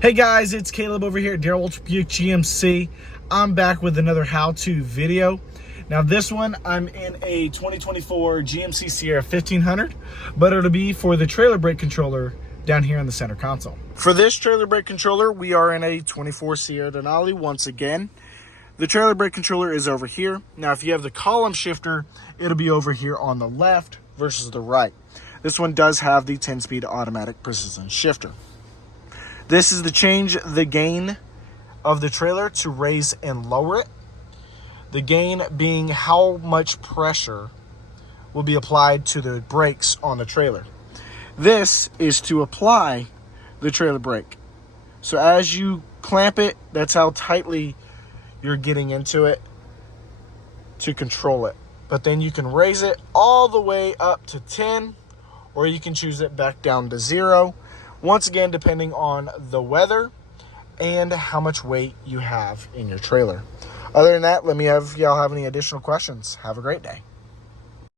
Hey guys, it's Caleb over here at Darrell Walter Buick GMC. I'm back with another how-to video. Now this one, I'm in a 2024 GMC Sierra 1500, but it'll be for the trailer brake controller down here in the center console. For this trailer brake controller, we are in a 24 Sierra Denali once again. The trailer brake controller is over here. Now if you have the column shifter, it'll be over here on the left versus the right. This one does have the 10-speed automatic precision shifter. This is to change the gain of the trailer to raise and lower it. The gain being how much pressure will be applied to the brakes on the trailer. This is to apply the trailer brake. So as you clamp it, that's how tightly you're getting into it to control it. But then you can raise it all the way up to 10, or you can choose it back down to 0. Once again, depending on the weather and how much weight you have in your trailer. Other than that, let me have y'all have any additional questions. Have a great day.